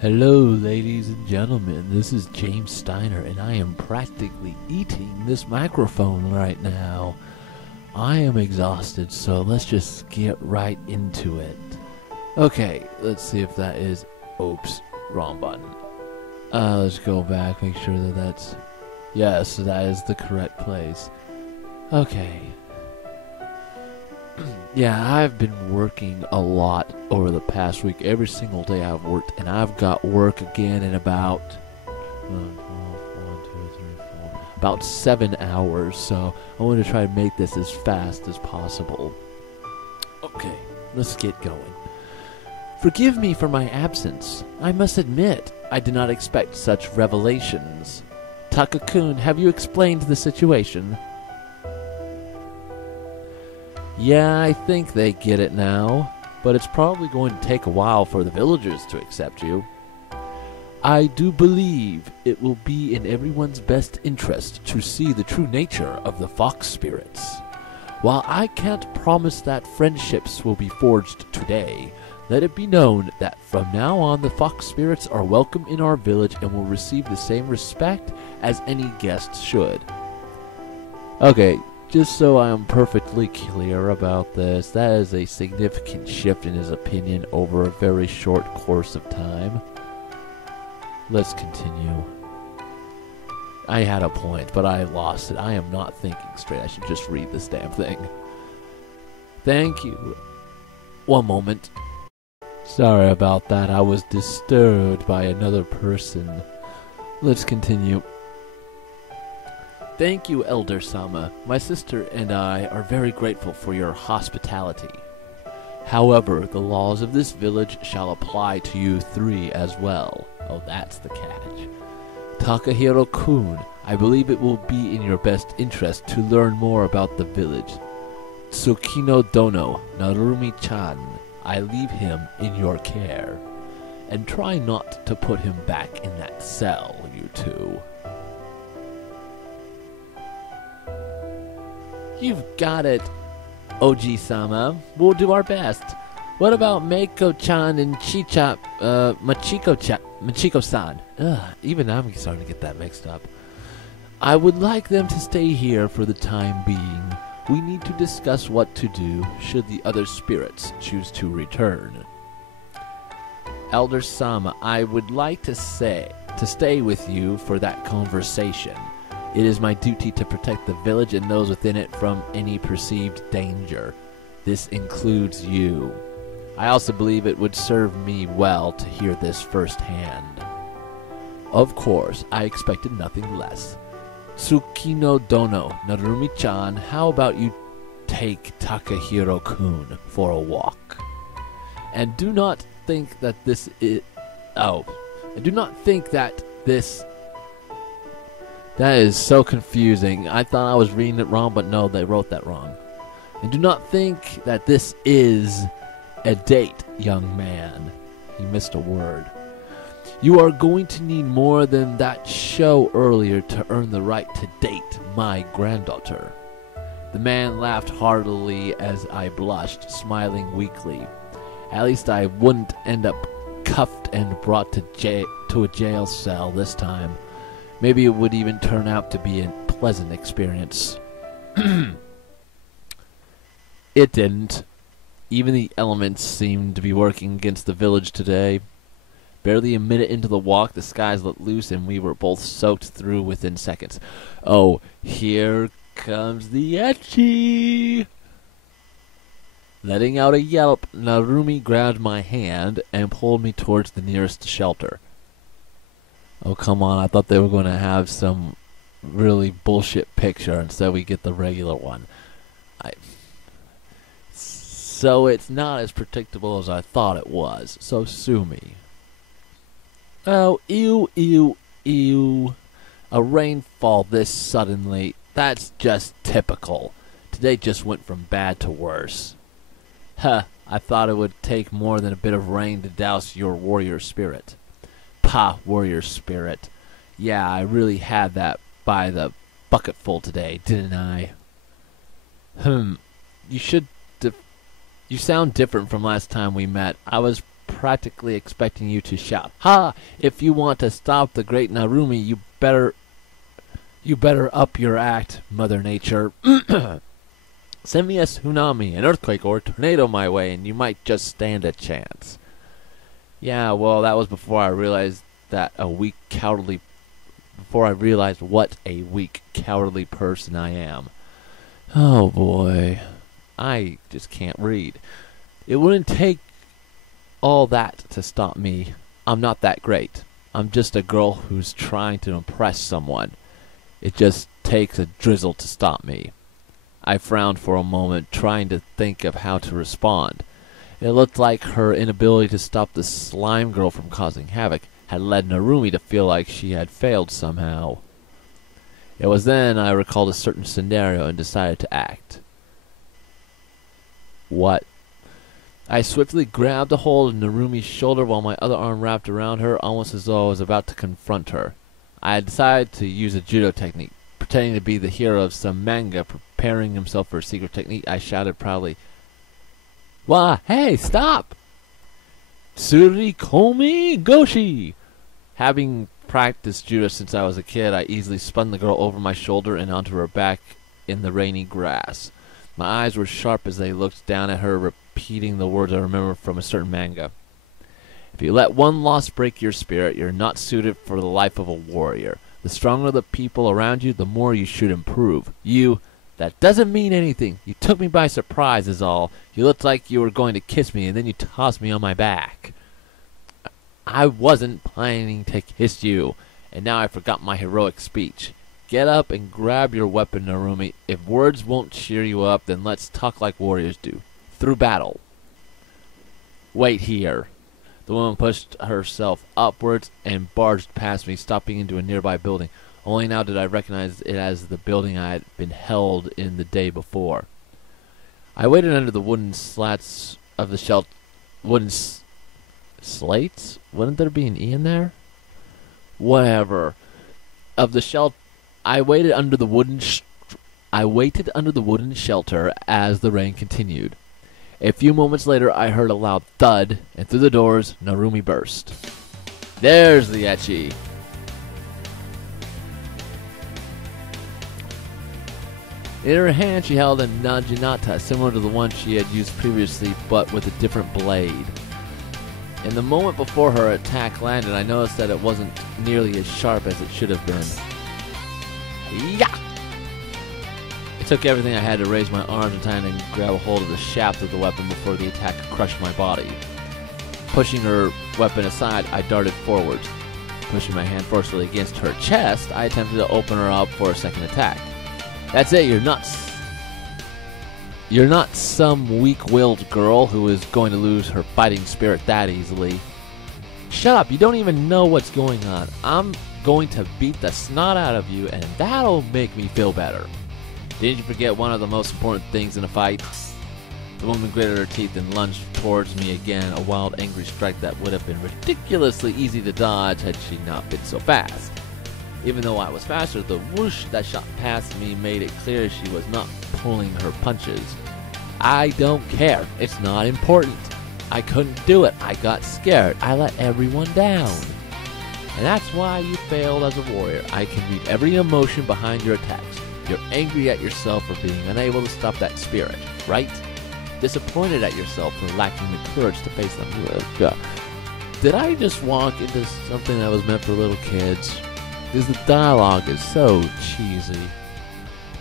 Hello, ladies and gentlemen. This is James Steiner, and I am practically eating this microphone right now. I am exhausted, so let's just get right into it. Okay, let's see if that is... Oops, wrong button. Let's go back, make sure that that's... Yes, that is the correct place. Okay. Yeah, I've been working a lot over the past week. Every single day I've worked, and I've got work again in about 7 hours, so I want to try to make this as fast as possible. Okay, let's get going. Forgive me for my absence. I must admit, I did not expect such revelations. Taka-kun, have you explained the situation? Yeah, I think they get it now, but it's probably going to take a while for the villagers to accept you. I do believe it will be in everyone's best interest to see the true nature of the fox spirits. While I can't promise that friendships will be forged today, let it be known that from now on the fox spirits are welcome in our village and will receive the same respect as any guests should. Okay. Just so I am perfectly clear about this, that is a significant shift in his opinion over a very short course of time. Let's continue. I had a point, but I lost it. I am not thinking straight. I should just read this damn thing. Thank you. One moment. Sorry about that. I was disturbed by another person. Let's continue. Thank you, Elder Sama. My sister and I are very grateful for your hospitality. However, the laws of this village shall apply to you three as well. Oh, that's the catch. Takahiro-kun, I believe it will be in your best interest to learn more about the village. Tsukino Dono, Narumi-chan, I leave him in your care. And try not to put him back in that cell, you two. You've got it, Oji-sama. We'll do our best. What about Meiko-chan and Machiko-san? Even I'm starting to get that mixed up. I would like them to stay here for the time being. We need to discuss what to do should the other spirits choose to return. Elder Sama, I would like to stay with you for that conversation. It is my duty to protect the village and those within it from any perceived danger. This includes you. I also believe it would serve me well to hear this firsthand. Of course, I expected nothing less. Tsukino Dono, Narumi-chan, how about you take Takahiro-kun for a walk? And do not think that this is... That is so confusing. I thought I was reading it wrong, but no, they wrote that wrong. And do not think that this is a date, young man. He missed a word. You are going to need more than that show earlier to earn the right to date my granddaughter. The man laughed heartily as I blushed, smiling weakly. At least I wouldn't end up cuffed and brought to a jail cell this time. Maybe it would even turn out to be a pleasant experience. It didn't. Even the elements seemed to be working against the village today. Barely a minute into the walk, the skies let loose and we were both soaked through within seconds. Oh, here comes the ecchi! Letting out a yelp, Narumi grabbed my hand and pulled me towards the nearest shelter. Oh, come on, I thought they were going to have some really bullshit picture, instead we get the regular one. So it's not as predictable as I thought it was, so sue me. Oh, ew, ew, ew. A rainfall this suddenly, that's just typical. Today just went from bad to worse. Huh, I thought it would take more than a bit of rain to douse your warrior spirit. Pah, warrior spirit. Yeah, I really had that by the bucketful today, didn't I? You sound different from last time we met. I was practically expecting you to shout, "Ha! If you want to stop the great Narumi, you better up your act, Mother Nature." Send me a tsunami, an earthquake, or a tornado my way, and you might just stand a chance. Yeah, well, that was before I realized what a weak, cowardly person I am. Oh boy, I just can't read. It wouldn't take all that to stop me. I'm not that great. I'm just a girl who's trying to impress someone. It just takes a drizzle to stop me. I frowned for a moment, trying to think of how to respond. It looked like her inability to stop the slime girl from causing havoc had led Narumi to feel like she had failed somehow. It was then I recalled a certain scenario and decided to act. What? I swiftly grabbed a hold of Narumi's shoulder while my other arm wrapped around her, almost as though I was about to confront her. I had decided to use a judo technique. Pretending to be the hero of some manga preparing himself for a secret technique, I shouted proudly, "Wah, hey, stop! Tsurikomi Goshi!" Having practiced judo since I was a kid, I easily spun the girl over my shoulder and onto her back in the rainy grass. My eyes were sharp as they looked down at her, repeating the words I remember from a certain manga. If you let one loss break your spirit, you're not suited for the life of a warrior. The stronger the people around you, the more you should improve. That doesn't mean anything. You took me by surprise is all. You looked like you were going to kiss me, and then you tossed me on my back. I wasn't planning to kiss you, and now I forgot my heroic speech. Get up and grab your weapon, Narumi. If words won't cheer you up, then let's talk like warriors do. Through battle. Wait here. The woman pushed herself upwards and barged past me, stopping into a nearby building. Only now did I recognize it as the building I had been held in the day before. I waited under the wooden slats of the shelter. Slates? Wouldn't there be an E in there? Whatever. Of the shelter. I waited under the wooden shelter as the rain continued. A few moments later, I heard a loud thud, and through the doors, Narumi burst. There's the ecchi. In her hand, she held a naginata, similar to the one she had used previously, but with a different blade. In the moment before her attack landed, I noticed that it wasn't nearly as sharp as it should have been. Yeah! It took everything I had to raise my arms in time and grab a hold of the shaft of the weapon before the attack crushed my body. Pushing her weapon aside, I darted forwards. Pushing my hand forcefully against her chest, I attempted to open her up for a second attack. That's it, you're not some weak-willed girl who is going to lose her fighting spirit that easily. Shut up, you don't even know what's going on. I'm going to beat the snot out of you, and that'll make me feel better. Didn't you forget one of the most important things in a fight? The woman gritted her teeth and lunged towards me again, a wild, angry strike that would have been ridiculously easy to dodge had she not been so fast. Even though I was faster, the whoosh that shot past me made it clear she was not pulling her punches. I don't care. It's not important. I couldn't do it. I got scared. I let everyone down. And that's why you failed as a warrior. I can read every emotion behind your attacks. You're angry at yourself for being unable to stop that spirit, right? Disappointed at yourself for lacking the courage to face them. Did I just walk into something that was meant for little kids? Because the dialogue is so cheesy.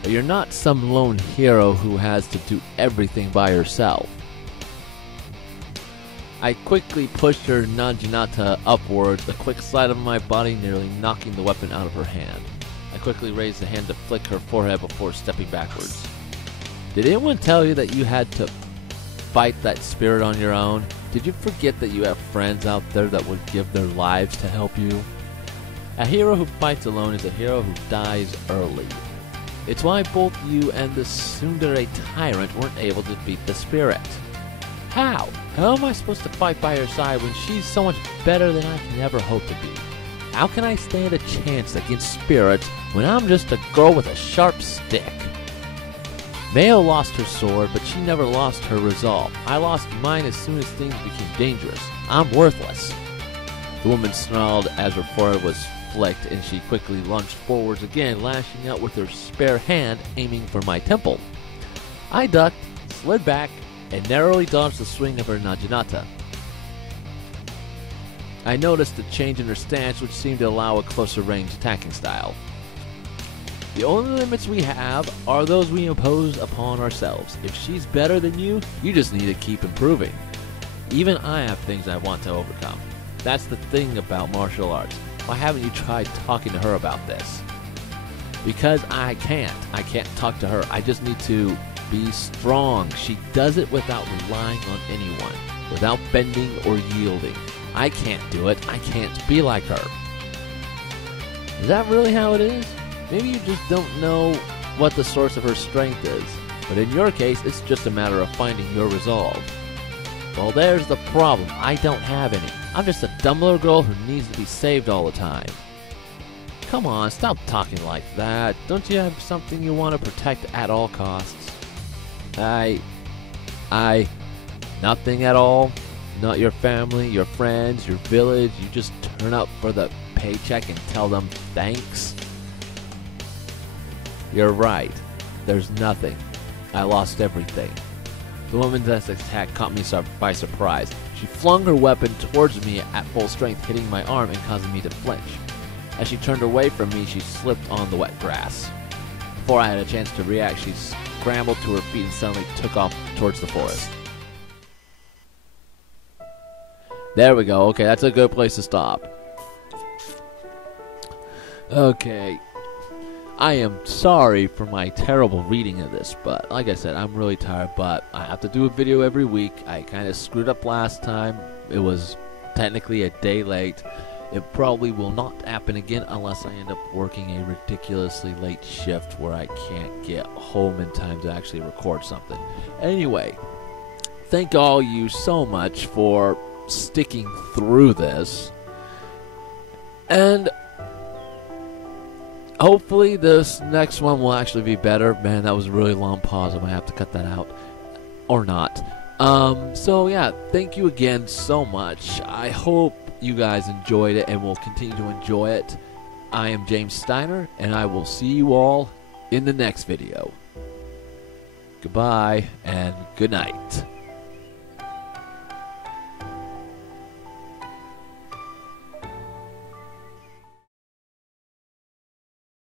But you're not some lone hero who has to do everything by herself. I quickly pushed her naginata upwards, a quick slide of my body nearly knocking the weapon out of her hand. I quickly raised the hand to flick her forehead before stepping backwards. Did anyone tell you that you had to fight that spirit on your own? Did you forget that you have friends out there that would give their lives to help you? A hero who fights alone is a hero who dies early. It's why both you and the tsundere tyrant weren't able to beat the spirit. How? How am I supposed to fight by her side when she's so much better than I can ever hope to be? How can I stand a chance against spirits when I'm just a girl with a sharp stick? Mayo lost her sword, but she never lost her resolve. I lost mine as soon as things became dangerous. I'm worthless. The woman snarled as her forehead was flicked, and she quickly lunged forwards again, lashing out with her spare hand, aiming for my temple. I ducked, slid back, and narrowly dodged the swing of her naginata. I noticed a change in her stance, which seemed to allow a closer range attacking style. The only limits we have are those we impose upon ourselves. If she's better than you, you just need to keep improving. Even I have things I want to overcome. That's the thing about martial arts. Why haven't you tried talking to her about this? Because I can't. I can't talk to her. I just need to be strong. She does it without relying on anyone, without bending or yielding. I can't do it. I can't be like her. Is that really how it is? Maybe you just don't know what the source of her strength is. But in your case, it's just a matter of finding your resolve. Well, there's the problem. I don't have any. I'm just a dumb little girl who needs to be saved all the time. Come on, stop talking like that. Don't you have something you want to protect at all costs? Nothing at all? Not your family, your friends, your village? You just turn up for the paycheck and tell them thanks? You're right. There's nothing. I lost everything. The woman's attack caught me by surprise. She flung her weapon towards me at full strength, hitting my arm and causing me to flinch. As she turned away from me, she slipped on the wet grass. Before I had a chance to react, she scrambled to her feet and suddenly took off towards the forest. There we go. Okay, that's a good place to stop. Okay. I am sorry for my terrible reading of this, but like I said, I'm really tired, but I have to do a video every week. I kind of screwed up last time. It was technically a day late. It probably will not happen again unless I end up working a ridiculously late shift where I can't get home in time to actually record something. Anyway, thank all you so much for sticking through this. And hopefully this next one will actually be better. Man, that was a really long pause. I might have to cut that out. Or not. So yeah, thank you again so much. I hope you guys enjoyed it and will continue to enjoy it. I am James Steiner, and I will see you all in the next video. Goodbye, and good night.